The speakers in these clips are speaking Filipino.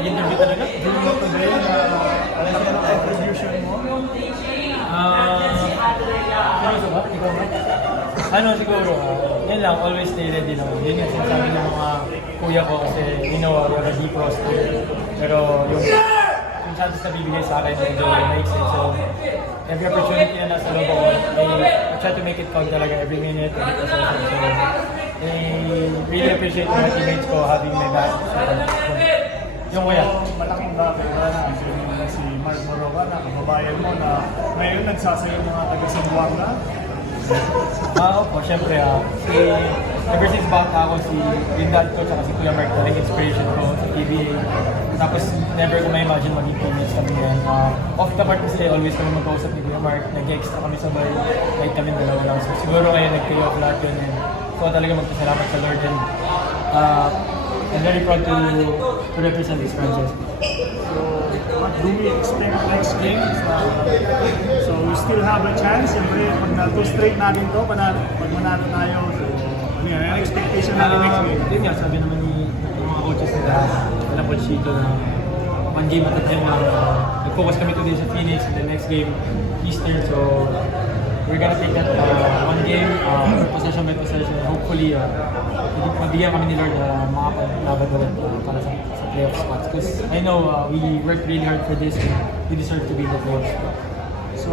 mag-interview talaga. Ano ang contribution mo? Seryoso ba? Ikaw ba? Ano siguro, yun lang, always stay ready naman. Yun yung sinasabi ng mga kuya ko kasi, you know, we have a deep roster. Pero yung chances na bibigay sa akin, medyo makes it. So, every opportunity na nasa loob ako, I try to make it count talaga every minute, every possession. So, I really appreciate my teammates ko having my back. So, yung kuya. Malaking bagay na si Mark Moroga na kababayan mo na ngayon nagsasayo mga taga-Sambuanga. Opo, syempre, ever since bata ako, yung dad ko tsaka si Kuya Mark talagang inspiration ko sa PBA. Tapos never ko ma-imagine maging teammates kami yan. Off the court kasi always kami magkausap ni Kuya Mark, nag-extra kami sabay, kahit kami dalawa lang. So siguro ngayon nag-pay off lahat yun. And so talaga magpasalamat sa Lord and I'm very proud to represent this franchise. So, what do we expect next game? So, we still have a chance. Siyempre, pag na-2 straight natin to, pag manalo tayo, so, ano yan, ang expectation natin next game? Yun nga, sabi naman ni mga coaches nila, wala po Chito na one game at a time lang. Nag-focus kami today sa Phoenix in the next game, Eastern. So, we're gonna take that one game, possession by possession. Hopefully, mabigyan kami ni Lord makapaglaban ulit para sa playoff spots. Because I know we worked really hard for this and we deserve to be in the playoff spot. So,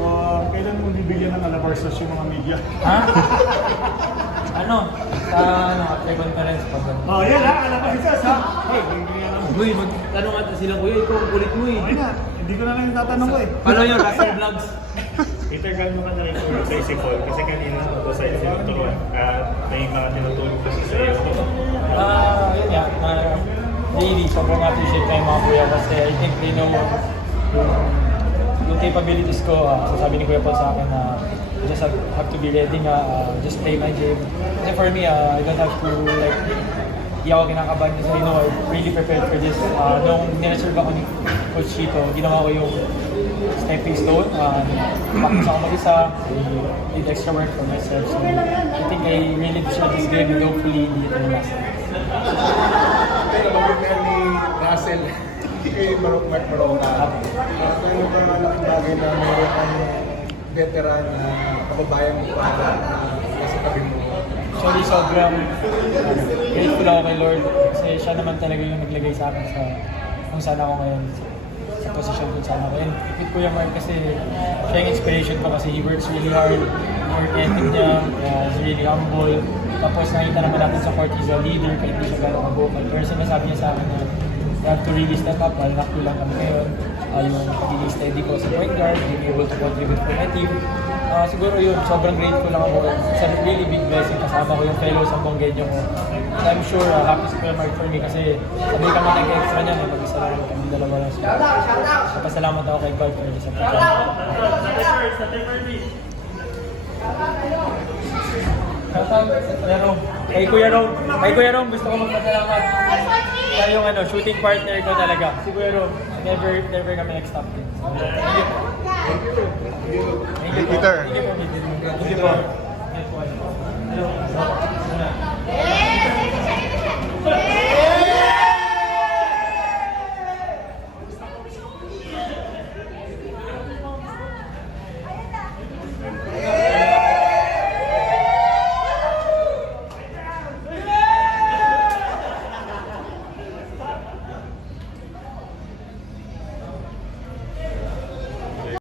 kailan mo bibigyan ng alabarsas yung mga media? Ha? At conference pa ba? Oh, yan ha, alabarsas ha? Hey, bibigyan ng... Uy, magtanong ata sila, kuya, ikaw ang kulit mo eh. Okay na, hindi ko na lang tatanong ko eh. Follow yung Russell Vlogs. Peter, gano'n ka na rin sa Isipol kasi kanina ko sa tinuturuan at may mga tinutulog kasi sa iyo. Yun nga, really, sobrang appreciate ko yung mga kuya kasi I think they know yung capabilities ko. Sabi ni Kuya Paul sa akin na just have to be ready nga, just play my game. Kasi for me, I don't have to like, di ako kinakabahan kasi you know, I really prepared for this. Nung nireserve ako ni Coach Chito, ginawa ko yung stepping stone. Practice ako mag-isa, I did extra work for myself. So I think I really deserve this game and hopefully hindi ito na last. Pero bagay ni Russell, kay Mark Maroka. Pero malaking bagay na meron kang veteran na kababayan mo pa nasa tabi mo. Sorry, sobrang grateful ako kay Lord kasi siya naman talaga yung naglagay sa akin sa kung saan ako ngayon, sa posisyon kung saan ako. And with Kuya Mark kasi siya yung inspiration ko kasi he works really hard, work ethic niya, he's really humble. Tapos nakita naman natin sa court, he's a leader, kahit hindi siya gano'ng kabukal. Pero sinasabi niya sa akin na you have to really step up, lalo na kulang kami ngayon. Yung pagiging steady ko sa point guard, being able to contribute for my team. Siguro yun, sobrang grateful lang ako. It's a really big blessing kasama ko yung fellows sa Bonggenyo ko. And I'm sure happy si Kuya Mark for me kasi sabay kami nag-extra niya, mag-isa lang kami dalawa lang. So, pasalamat ako kay God for this opportunity. Kay Kuya Rom, gusto ko magpasalamat. Kaya yung shooting partner ko talaga, si Kuya Rom, never kami nag-stop din. Thank you. Thank you. Peter. Thank you po.